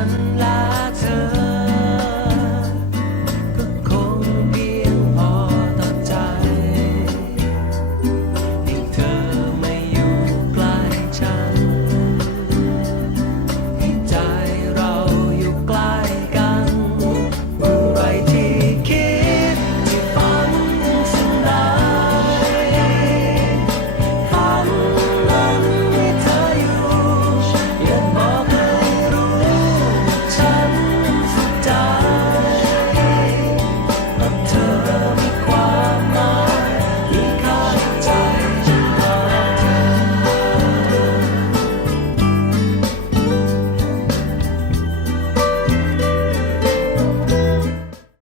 and lighter.